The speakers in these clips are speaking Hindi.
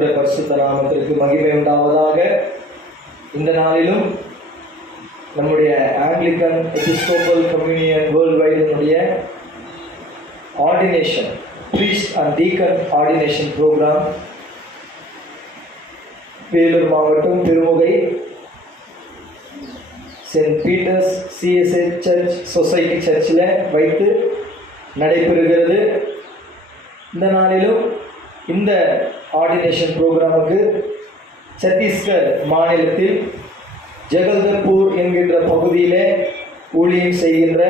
கர்த்தருடைய பரிசுத்த நாமத்திற்கு மகிமை உண்டாவதாக. இந்த நாளிலும் நம்முடைய ஆங்கிலிக்கன் எபிஸ்கோபல் கம்யூனியன் வேர்ல்ட் வைடினுடைய ordination priest and deacon ordination program Vellore மாவட்டம் Thirumugai saint Peter's CSI church society சர்ச்சில் வைத்து நடைபெறுகிறது. இந்த நாளிலும் இந்த ஆர்டினேஷன் ப்ரோக்ராமுக்கு சத்தீஸ்கர் மாநிலத்தில் ஜகல்தர்பூர் என்கின்ற பகுதியிலே ஊழியம் செய்கின்ற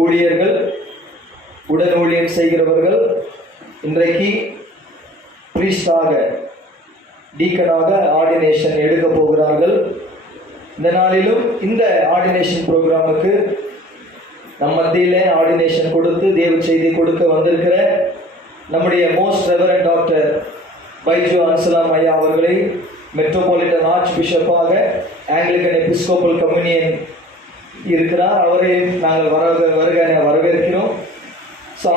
ஊழியர்கள், உடன் ஊழியம் செய்கிறவர்கள் இன்றைக்கு பிரீஸ்டாக டீக்கனாக ஆர்டினேஷன் எடுக்க போகிறார்கள். இந்த நாளிலும் இந்த ஆர்டினேஷன் ப்ரோக்ராமுக்கு நம் மத்தியிலே ஆர்டினேஷன் கொடுத்து தேவ செய்தி கொடுக்க வந்திருக்கிற நம்முடைய most reverend doctor Baiju Anselm ஐயா அவர்களை மெட்ரோபாலிட்டன் ஆர்ச் பிஷப்பாக ஆங்கிலிக்கன் எபிஸ்கோபல் கம்யூனியன் இருக்கிறார். அவரை நாங்கள் வரவேற்கிறோம். ஸோ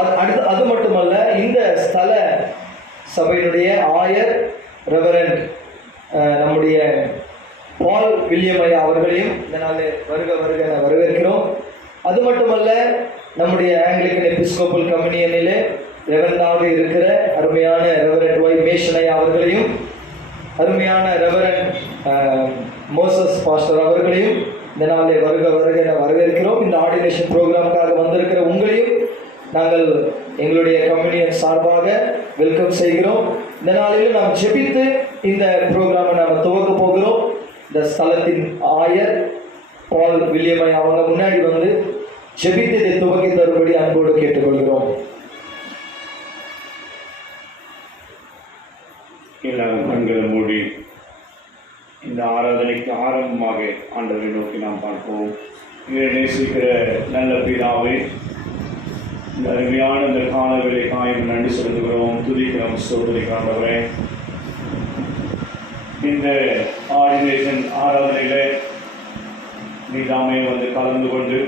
அது மட்டுமல்ல, இந்த ஸ்தல சபையினுடைய ஆயர் ரெவரண்ட் நம்முடைய பால் வில்லியம் ஐயா அவர்களையும் இந்த நாளில் வருக என வரவேற்கிறோம். அது மட்டுமல்ல, நம்முடைய ஆங்கிலிக்கன் எபிஸ்கோபல் கம்யூனியனிலே ரெவரண்டாக இருக்கிற அருமையான ரெவரண்ட் ஒய் மேஷன் ஐயா அவர்களையும், அருமையான ரெவரண்ட் மோசஸ் பாஸ்டர் அவர்களையும் இந்த நாளில் வருக என வரவேற்கிறோம். இந்த ஆர்டினேஷன் ப்ரோக்ராமுக்காக வந்திருக்கிற உங்களையும் நாங்கள் எங்களுடைய கம்யூனியன் சார்பாக வெல்கம் செய்கிறோம். இந்த நாளிலும் நாம் ஜெபித்து இந்த ப்ரோக்ராமை நாம் துவக்க போகிறோம். இந்த ஸ்தலத்தின் ஆயர் பால் வில்லியம் ஐயா அவங்க முன்னாடி வந்து ஜெபித்து இதை துவக்கி தரும்படி அன்போடு கேட்டுக்கொள்கிறோம். கண்களை மூடி இந்த ஆராதனைக்கு ஆரம்பமாக ஆண்டவரை நோக்கி நாம் பார்ப்போம். இதை நேசிக்கிற நல்ல பிதாவை, இந்த அருமையான இந்த காலவேளை காயம் நன்றி செலுத்துகிறோம், துதிக்கிறோம், ஸ்தோத்திரிக்கிறோம். ஆண்டவரே, இந்த ஆர்டினேஷன் ஆராதனையில நீதாமே வந்து கலந்து கொண்டு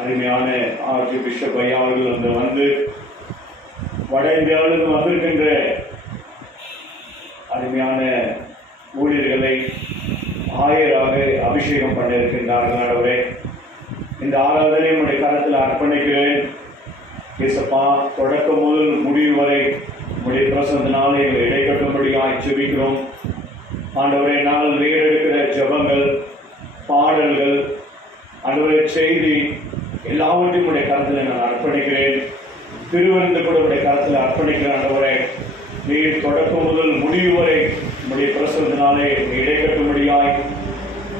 அருமையான ஆர்ச்சி பிஷப் ஐயா அவர்கள் வந்து வட இந்தியாவிலிருந்து வந்திருக்கின்ற அருமையான ஊழியர்களை ஆயராக அபிஷேகம் பண்ண இருக்கின்றார்கள். ஆண்டவரே, இந்த ஆராதனை உடைய கரத்தில் அர்ப்பணிக்கிறேன். இயேசப்பா, தொடக்கம் முதல் முடிவு வரை உடைய பிரசன்னத்தினாலே எங்களை இடைக்கட்டும்படியாக ஜெபிக்கிறோம். ஆண்டவரே, நாங்கள் நேரெடுக்கிற ஜெபங்கள், பாடல்கள், ஆண்டவரே செய்தி எல்லாவற்றையும் உடைய கரத்தில் நான் அர்ப்பணிக்கிறேன். திருவிருந்து கூட உடைய கரத்தில் அர்ப்பணிக்கிறேன். ஆண்டவரே, நீர் தொடக்கம் முதல் முடிவு வரை உடைய பிரசன்னத்தினாலே இடைக்கட்டும்படியாய்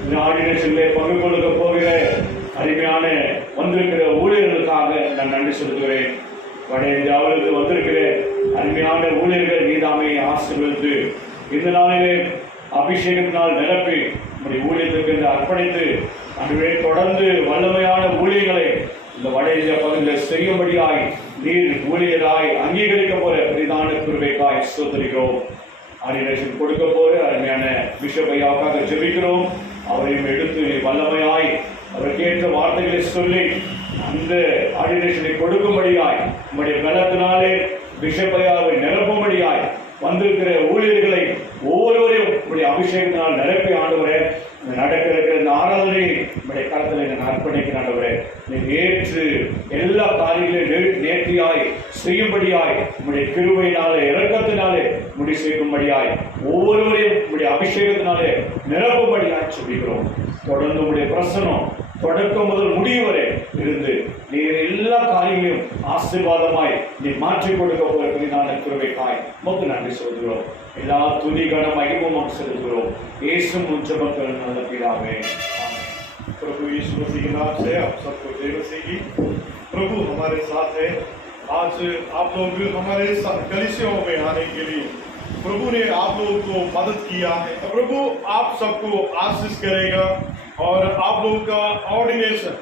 இந்த ஆர்டினேஷனிலே பங்கு கொள்ளுக்க போகிற அருமையான வந்திருக்கிற ஊழியர்களுக்காக நான் நன்றி செலுத்துகிறேன். வட இந்தியாவிலிருந்து வந்திருக்கிற அருமையான ஊழியர்கள் நீதாமே ஆசீர்வதித்து இந்த நாளிலே அபிஷேகத்தினால் நிரப்பி நம்முடைய ஊழியத்திற்கு என்று அர்ப்பணித்து அன்றுவே தொடர்ந்து வல்லமையான ஊழியர்களை இந்த வட இந்தியா பகுதியில் செய்யும்படியாய் நீர் ஊழியராய் அங்கீகரிக்க போற பெரிதான கிருபைக்காய் ஸ்தோத்திரிக்கிறோம். ஆர்டினேஷன் கொடுக்க போற அருமையான பிஷப் ஐயாவுக்காக ஜெபிக்கிறோம். அவரையும் எடுத்து வல்லமையாய் அவருக்கு ஏற்ற வார்த்தைகளை சொல்லி அந்த ஆர்டினேஷனை கொடுக்கும்படியாய் நம்முடைய பலத்தினாலே பிஷப் ஐயாவை நிரப்பும்படியாய் வந்திருக்கிற ஊழியர்களை ஒவ்வொருவரையும் உங்களுடைய அபிஷேகத்தினால் நிரப்பி ஆண்டவரே, நடக்க இருக்கிற இந்த ஆராதனை நம்முடைய கருத்தில் நான் அர்ப்பணிக்கிறேன். ஆண்டவரே, நேற்று எல்லா காரியங்களையும் நேர்த்தியாய் செய்யும்படியாய் உங்களுடைய கிருபையினாலே இரக்கத்தினாலே முடி செய்யும்படியாய் ஒவ்வொருவரையும் உங்களுடைய அபிஷேகத்தினாலே நிரப்பும்படியாய் சொல்லிக்கிறோம். தொடர்ந்து உங்களுடைய பிரசனம் தொடக்கம் முதல் முடிவு வரை இருந்து நீர் எல்லா காரியங்களையும் ஆசீர்வாதமாய் நீ மாற்றிக் கொடுக்க போகிற பெரிதான கிருபைக்காய் உமக்கு நன்றி சொல்கிறோம். எல்லா துதி கன மகிமையும் செலுத்துகிறோம். இயேசு ஜெபங்கள் நல்ல பிதாவே, प्रभु यीशु मसीह के नाम से आप सबको जय मसीह की। प्रभु हमारे साथ है। आज आप लोग हमारे कलीसियाओं में आने के लिए प्रभु ने आप लोगों को मदद किया है। प्रभु आप सबको आशीष करेगा और आप लोगों का ऑर्डिनेशन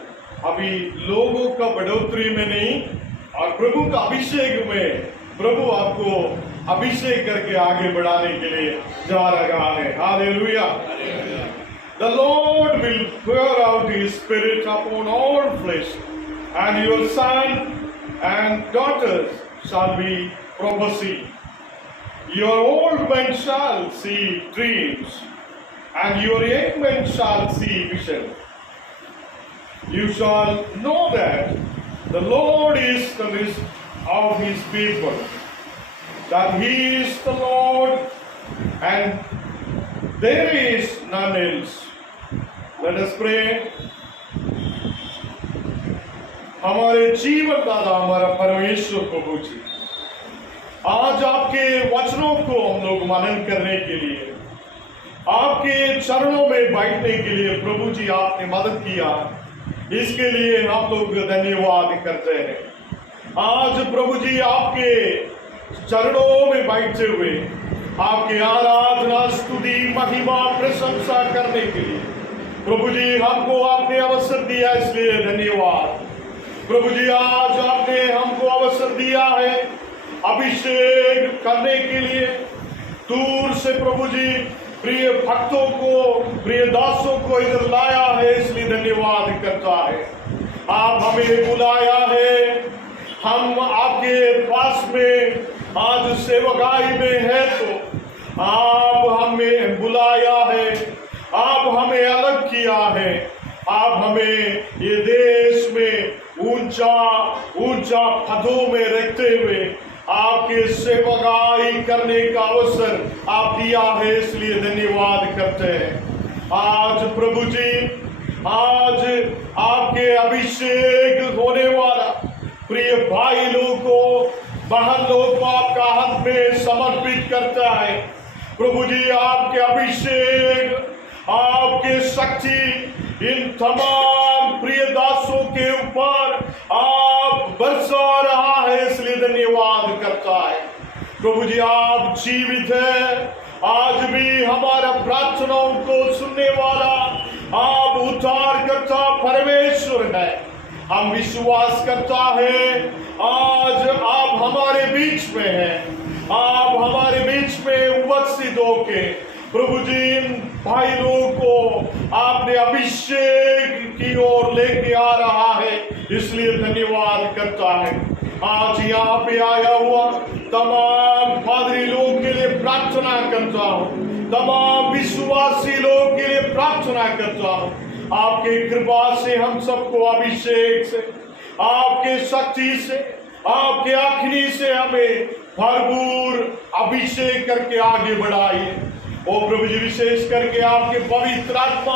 अभी लोगों का बढ़ोतरी में नहीं और प्रभु का अभिषेक में प्रभु आपको अभिषेक करके आगे बढ़ाने के लिए जा रहा है। Hallelujah. The Lord will pour out His Spirit upon all flesh, and your son and daughters shall be prophecy. Your old men shall see dreams, and your young men shall see vision. You shall know that the Lord is the midst of his people, that he is the Lord, and there is none else. Let us pray. हमारे जीवन दाता हमारा परमेश्वर प्रभु जी, आज आपके वचनों को हम लोग मनन करने के लिए, आपके चरणों में बैठने के लिए प्रभु जी आपने मदद किया, इसके लिए हम लोग धन्यवाद करते हैं। आज प्रभु जी आपके चरणों में बैठते हुए आपके आराधना स्तुति महिमा प्रशंसा करने के लिए प्रभु जी हमको आपने अवसर दिया, इसलिए धन्यवाद। प्रभु जी आज आपने हमको अवसर दिया है अभिषेक करने के लिए, दूर से प्रभु जी प्रिय भक्तों को, प्रिय दासों को इधर लाया है, इसलिए धन्यवाद करता है। आप हमें बुलाया है, हम आपके पास में आज सेवकाई में है, तो आप हमें बुलाया है, आप हमें अलग किया है, आप हमें ये देश में ऊंचा ऊंचा पदों में रखते हुए आपके सेवकाई करने का अवसर आप दिया है, इसलिए धन्यवाद करते हैं। आज प्रभु जी, आज आपके अभिषेक होने वाला प्रिय भाई लोगों को, बहन लोग को आपका हाथ में समर्पित करता है। प्रभु जी आपके अभिषेक, आपके शक्ति इन तमाम प्रिय दासों के ऊपर आप बरसा रहा है, इसलिए धन्यवाद करता है। प्रभु जी आप जीवित है, आज भी हमारा प्रार्थनाओं को सुनने वाला आप उद्धार करता परमेश्वर है। हम विश्वास करता है आज आप हमारे बीच में हैं, आप हमारे बीच में उपस्थित होके प्रभु जी इन भाई लोगों को आपने अभिषेक की ओर लेके आ रहा है, इसलिए धन्यवाद करता है। आज यहाँ पे आया हुआ तमाम पादरी लोगों के लिए प्रार्थना करता हूँ, तमाम विश्वासी लोगों के लिए प्रार्थना करता हूँ। आपके कृपा से हम सबको अभिषेक से, आपके शक्ति से, आपके अग्नि से हमें भरपूर अभिषेक करके आगे बढ़ाइए। ओ प्रभु जी, विशेष करके आपके पवित्र आत्मा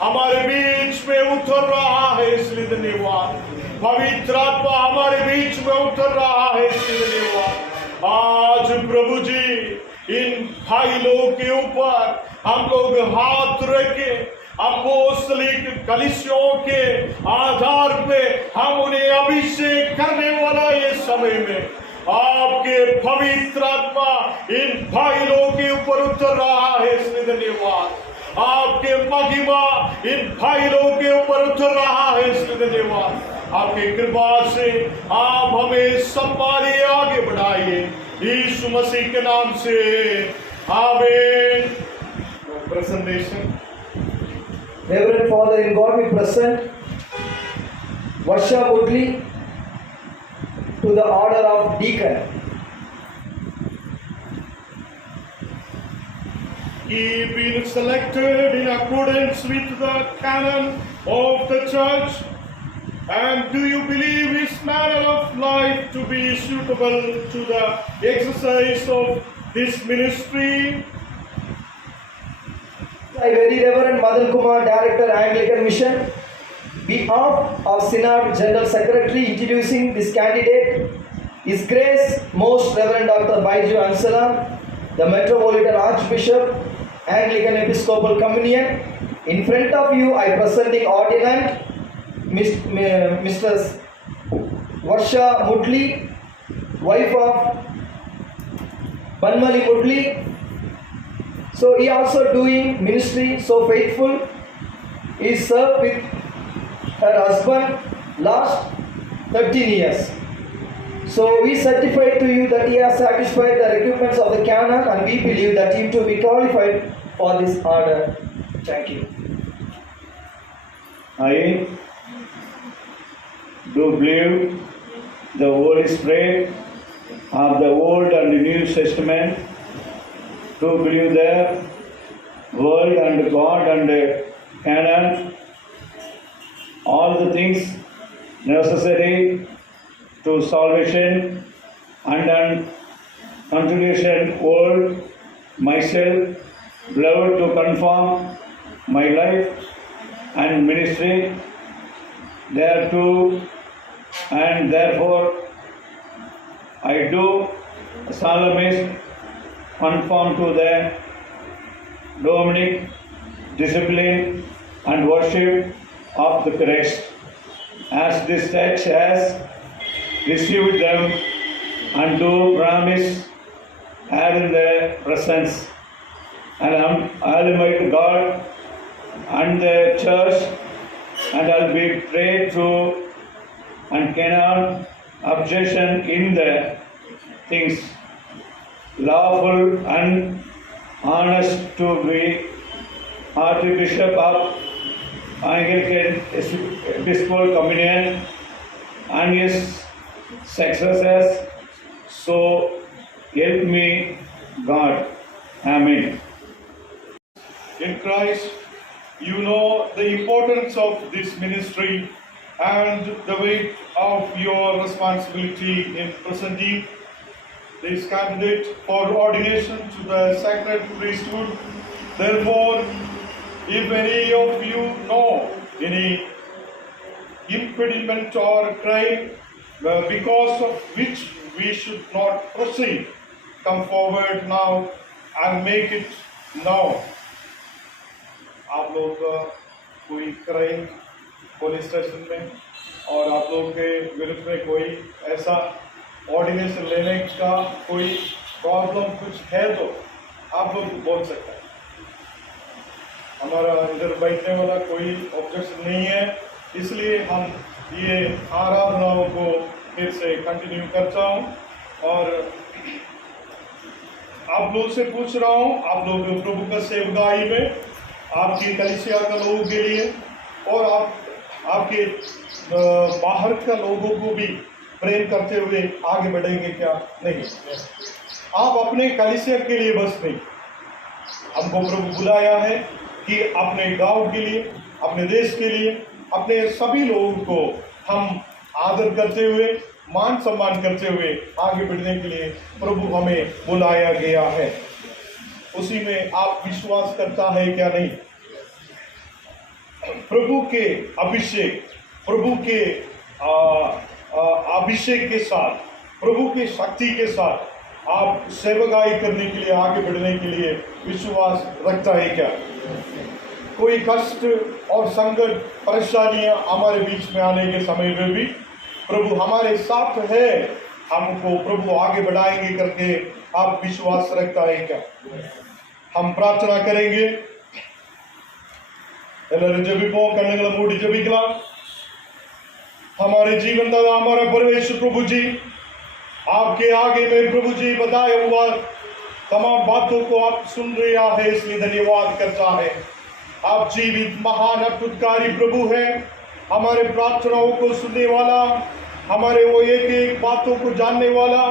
हमारे बीच में उतर रहा है, इसलिए धन्यवाद। पवित्र आत्मा हमारे बीच में उतर रहा है, इसलिए धन्यवाद। आज प्रभु जी इन भाई लोगों के ऊपर हम लोग हाथ रखे, अपोस्तलिक कलीसियों के आधार पे हम उन्हें अभिषेक करने वाला ये समय में आपके पवित्र आत्मा इन भाई लोगों के ऊपर उतर रहा है, इसलिए धन्यवाद। आपके महिमा इन भाई लोगों के ऊपर उतर रहा है, इसलिए धन्यवाद। आपके कृपा से आप हमें संभालिए, आगे बढ़ाइए, यीशु मसीह के नाम से आमीन। Presentation Reverend Father in God, we present Varsha Mudli to the order of deacon. He been selected in accordance with the canon of the church. And do you believe his manner of life to be suitable to the exercise of this ministry? I Very Reverend Madan Kumar, Director, Anglican Mission, behalf of Synod General Secretary, introducing this candidate, His Grace Most Reverend Dr. Baiju Ansalam, the Metropolitan Archbishop, Anglican Episcopal Communion. In front of you, I presenting ordinand, Mr. Varsha Mudli, wife of Banmali Mudli. So he also doing ministry so faithful. He served with her husband last 13 years. So we certify to you that he has satisfied the requirements of the canon, and we believe that he to be qualified for this order. Thank you. I do believe the Holy Spirit of the Old and the New Testament to believe the world and God and Canaan, all the things necessary to salvation, and on continuation world, myself, beloved to conform my life and ministry thereto, and therefore I do solemnly conform to the Dominic discipline and worship of the Christ, as this church has received them, and do promise have in the presence and Almighty God and the church, and I'll be prayed to and cannot objection in the things lawful and honest to be Archbishop of Anglican Episcopal Communion and his successors. So help me God. Amen. In Christ, you know the importance of this ministry and the weight of your responsibility in presenting this candidate for ordination to the sacred priesthood. Therefore, if any of you know any impediment or crime because of which we should not proceed, come forward now and make it known. आप लोग कोई क्राइम पुलिस स्टेशन में और आप लोग के विरुद्ध में कोई ऐसा ऑर्डिनेशन लेने का कोई प्रॉब्लम कुछ है तो आप लोग बोल सकते हैं। हमारा इधर बैठने वाला कोई ऑब्जेक्शन नहीं है, इसलिए हम ये आराधनाओं को फिर से कंटिन्यू करता हूँ और आप लोग से पूछ रहा हूँ, आप लोग प्रभु का सेवकाई में आपकी कलीसिया का लोगों के लिए और आपके बाहर का लोगों को भी प्रेम करते हुए आगे बढ़ेंगे क्या? नहीं, आप अपने कलीसिया के लिए बस नहीं, हमको प्रभु बुलाया है कि अपने गांव के लिए, अपने देश के लिए, अपने सभी लोगों को हम आदर करते हुए, मान सम्मान करते हुए आगे बढ़ने के लिए प्रभु हमें बुलाया गया है। उसी में आप विश्वास करता है क्या? नहीं। प्रभु के अभिषेक, प्रभु के अभिषेक के साथ, प्रभु की शक्ति के साथ आप सेवकाई करने के लिए, आगे बढ़ने के लिए विश्वास रखता है क्या? कोई कष्ट और संकट, परेशानियां हमारे बीच में आने के समय में भी प्रभु हमारे साथ है, हमको प्रभु आगे बढ़ाएंगे करके आप विश्वास रखता है क्या? हम प्रार्थना करेंगे। कण्णुंगल मूडी जपिक्कलाम। हमारे जीवन दाता हमारा परमेश्वर प्रभु जी, आपके आगे में प्रभु जी बताया हुआ तमाम बातों को आप सुन रहा है, इसलिए धन्यवाद करता है। आप जीवित महान अद्भुतकारी प्रभु है, हमारे प्रार्थनाओं को सुनने वाला, हमारे वो एक एक बातों को जानने वाला,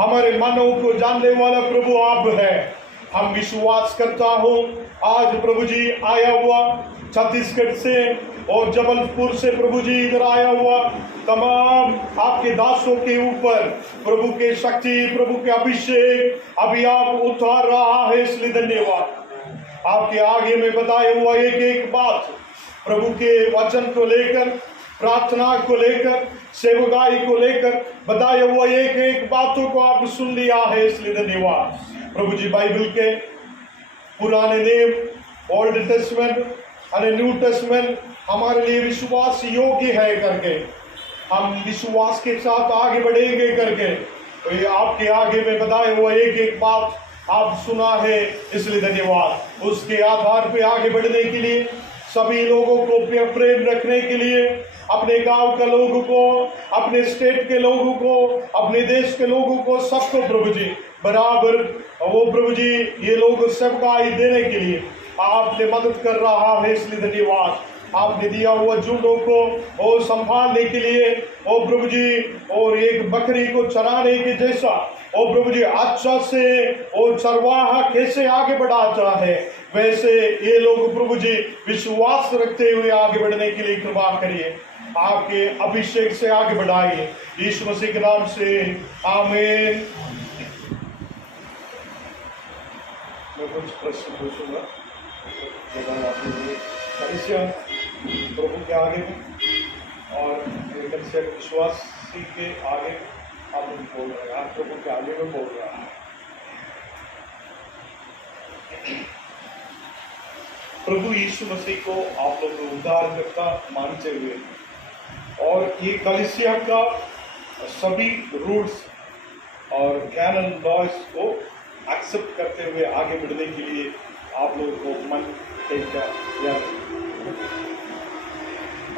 हमारे मनों को जानने वाला प्रभु आप है। हम विश्वास करता हूँ आज प्रभु जी आया हुआ छत्तीसगढ़ से और जबलपुर से प्रभु जी इधर आया हुआ तमाम आपके दासों के ऊपर प्रभु के शक्ति, प्रभु के अभिषेक अभी आप उतार रहा है, इसलिए धन्यवाद। आपके आगे में बताया हुआ एक एक बात प्रभु के वचन को लेकर, प्रार्थना को लेकर, सेवकाई को लेकर बताया हुआ एक एक बातों को आप सुन लिया है, इसलिए धन्यवाद। प्रभु जी बाइबल के पुराने नियम, ओल्ड टेस्टमेंट और न्यू टेस्टमेंट हमारे लिए विश्वास योग्य है करके हम विश्वास के साथ आगे बढ़ेंगे करके तो ये आपके आगे में बताया हुआ एक एक बात आप सुना है, इसलिए धन्यवाद। उसके आधार पे आगे बढ़ने के लिए, सभी लोगों को प्रेम रखने के लिए, अपने गांव के लोगों को, अपने स्टेट के लोगों को, अपने देश के लोगों को, सबको प्रभु जी बराबर वो प्रभु जी ये लोग सेवकाई देने के लिए आपने मदद कर रहा है, इसलिए धन्यवाद। आपने दिया हुआ झुंडों को और संभालने के लिए, ओ प्रभु जी, और एक बकरी को चराने के जैसा, ओ प्रभु जी, अच्छा से और चरवाहा कैसे आगे बढ़ाता है, वैसे ये लोग प्रभु जी विश्वास रखते हुए आगे बढ़ने के लिए कृपा करिए। आपके अभिषेक से आगे बढ़ाइए, यीशु मसीह के नाम से, आमीन। मैं कुछ प्रश्न पूछूंगा, प्रभु के आगे में और विश्वासी के आगे आप बोल रहे हैं, आप प्रभु के आगे में बोल रहा है। प्रभु यीशु मसीह को आप लोग उद्धारकर्ता मानते हुए और ये कलीसिया का सभी रूल्स और कैनन लॉज को एक्सेप्ट करते हुए आगे बढ़ने के लिए आप लोगों को मन टेका या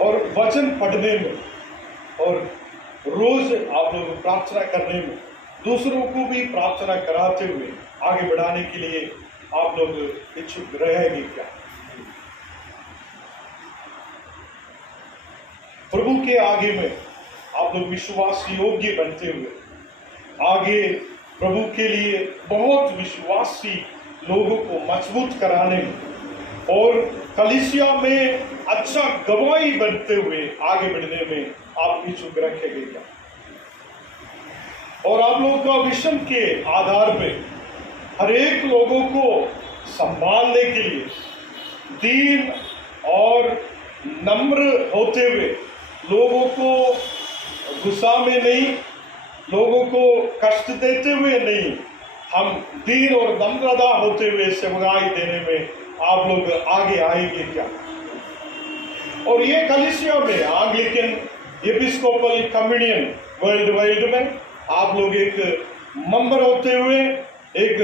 और वचन पढ़ने में और रोज आप लोग प्रार्थना करने में दूसरों को भी प्रार्थना कराते हुए आगे बढ़ाने के लिए आप लोग इच्छुक रहेंगे क्या? प्रभु के आगे में आप लोग विश्वास योग्य बनते हुए आगे प्रभु के लिए बहुत विश्वासी लोगों को मजबूत कराने में और कलीसिया में अच्छा गवाही बनते हुए आगे बढ़ने में आप इच्छुक रखेंगे क्या? और आप लोगों का विजन के आधार पे हर एक लोगों को संभालने के लिए दीन और नम्र होते हुए, लोगों को गुस्सा में नहीं, लोगों को कष्ट देते हुए नहीं, हम दीन और नम्रता होते हुए सेवकाई देने में आप लोग आगे आएंगे क्या? और ये कलीसिया में Anglican Episcopal communion world wide में आप लोग एक मेंबर होते हुए, एक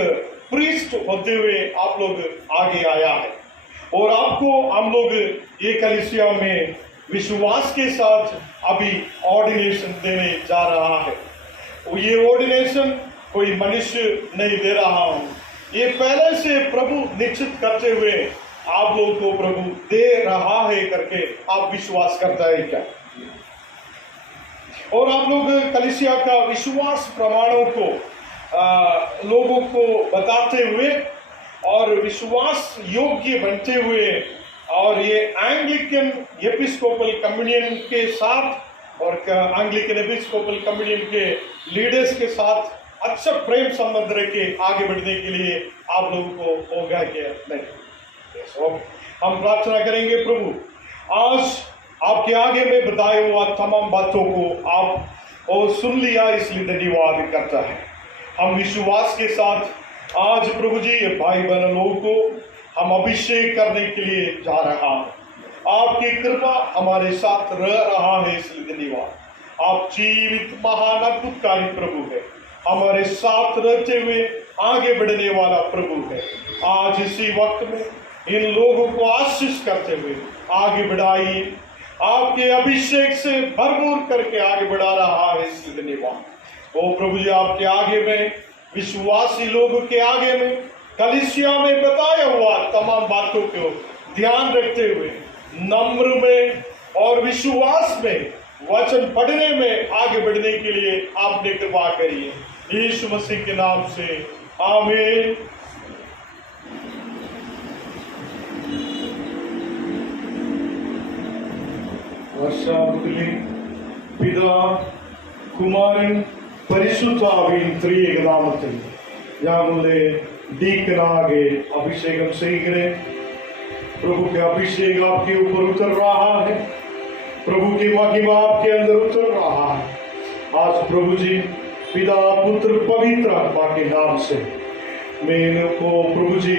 प्रीस्ट होते हुए आप लोग आगे आया है और आपको हम लोग ये कलीसिया में विश्वास के साथ अभी ऑर्डिनेशन देने जा रहा है। ये ऑर्डिनेशन कोई मनुष्य नहीं दे रहा हूं, ये पहले से प्रभु निश्चित करते हुए आप लोगों को प्रभु दे रहा है करके आप विश्वास करता है क्या? और आप लोग कलीसिया का विश्वास प्रमाणों को लोगों को बताते हुए और विश्वास योग्य बनते हुए और ये एंग्लिकन एपिस्कोपल कम्युनियन के साथ और एंग्लिकन एपिस्कोपल कम्युनियन के लीडर्स के साथ अच्छा प्रेम संबंध रख के आगे बढ़ने के लिए आप लोगों को होगा क्या? नहीं। हम प्रार्थना करेंगे प्रभु, आज आपके आगे में बताए हुआ तमाम बातों को आप और सुन लिया, इसलिए धन्यवाद करता है। हम विश्वास के साथ आज प्रभु जी ये भाई बहन लोगों को हम अभिषेक करने के लिए जा रहा है। आपकी कृपा हमारे साथ रह रहा है, इसलिए धन्यवाद। आप जीवित महान अद्भुतकारी प्रभु है, हमारे साथ रहते हुए आगे बढ़ने वाला प्रभु है। आज इसी वक्त में इन लोगों को आशीष करते हुए आगे बढ़ाइए, आपके अभिषेक से भरपूर करके आगे बढ़ा रहा है, इसलिए धन्यवाद। ओ प्रभु जी, आपके आगे में विश्वासी लोगों के आगे में कलीसिया में बताया हुआ तमाम बातों को ध्यान रखते हुए नम्र में और विश्वास में वचन पढ़ने में आगे बढ़ने के लिए आपने कृपा करिए, यीशु मसीह के नाम से, आमीन। पिता कुमारन परिशुद्धाविन त्रिएक नामത്തിൽ ഞങ്ങളുടെ डीकनागे अभिषेकम செய்கிறேன்। प्रभु के अभिषेक आपके ऊपर उतर रहा है, प्रभु की महिमा आपके अंदर उतर रहा है। आज प्रभु जी पिता पुत्र पवित्र आत्मा के नाम से मैं इनको प्रभु जी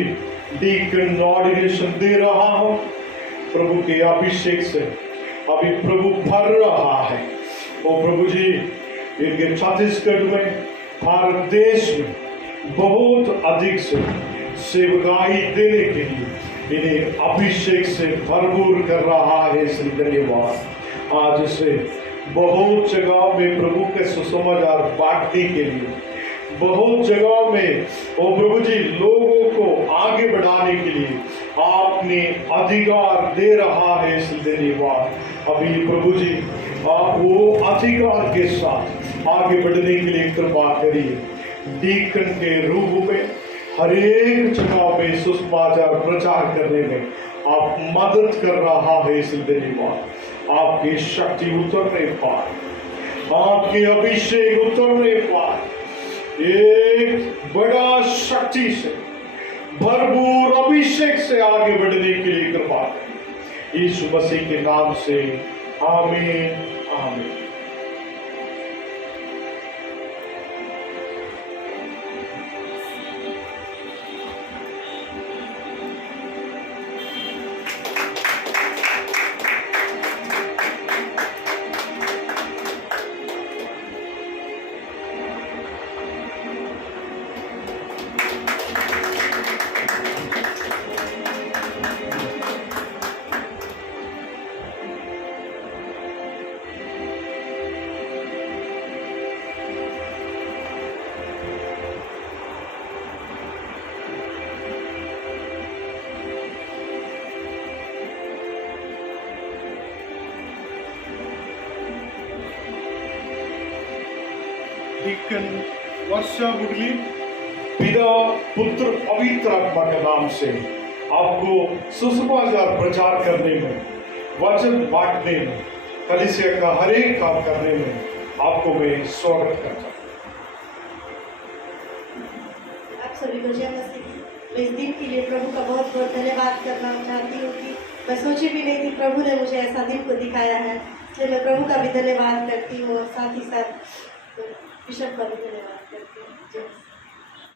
डीकन ऑर्डिनेशन दे रहा हूँ। प्रभु के अभिषेक से अभी प्रभु भर रहा है। वो प्रभु जी इनके छत्तीसगढ़ में, भारत देश में बहुत अधिक से सेवकाई देने के लिए इन्हें अभिषेक से भरपूर कर रहा है, इसलिए धन्यवाद। आज से बहुत जगह में प्रभु के सुसमाचार बांटने के लिए, बहुत जगह में ओ प्रभु जी लोगों को आगे बढ़ाने के लिए आप आपने अधिकार दे रहा है इस धन्यवाद। अभी प्रभु जी आप वो अधिकार के साथ आगे बढ़ने के लिए कृपा करिए। डीकन के रूप में हर एक जगह पे सुसमाचार प्रचार करने में आप मदद कर रहा है इस धन्यवाद। आपकी शक्ति उतरने पार, आपके अभिषेक उतरने पार, एक बड़ा शक्ति से भरपूर अभिषेक से आगे बढ़ने के लिए कृपा करें। यीशु मसीह के नाम से आमीन आमीन। डीकन वर्षा बुडली पिता पुत्र पवित्र आत्मा के नाम से आपको सुसमाचार प्रचार करने में, वचन बांटने में, कलीसिया का हर एक काम करने में आपको मैं स्वागत करता हूँ। आप सभी को जय मसीह। मैं इस दिन के लिए प्रभु का बहुत बहुत धन्यवाद करना चाहती हूँ कि मैं सोची भी नहीं थी प्रभु ने मुझे ऐसा दिन को दिखाया है, इसलिए मैं प्रभु का भी धन्यवाद करती हूँ और साथ ही साथ बिशप का भी धन्यवाद।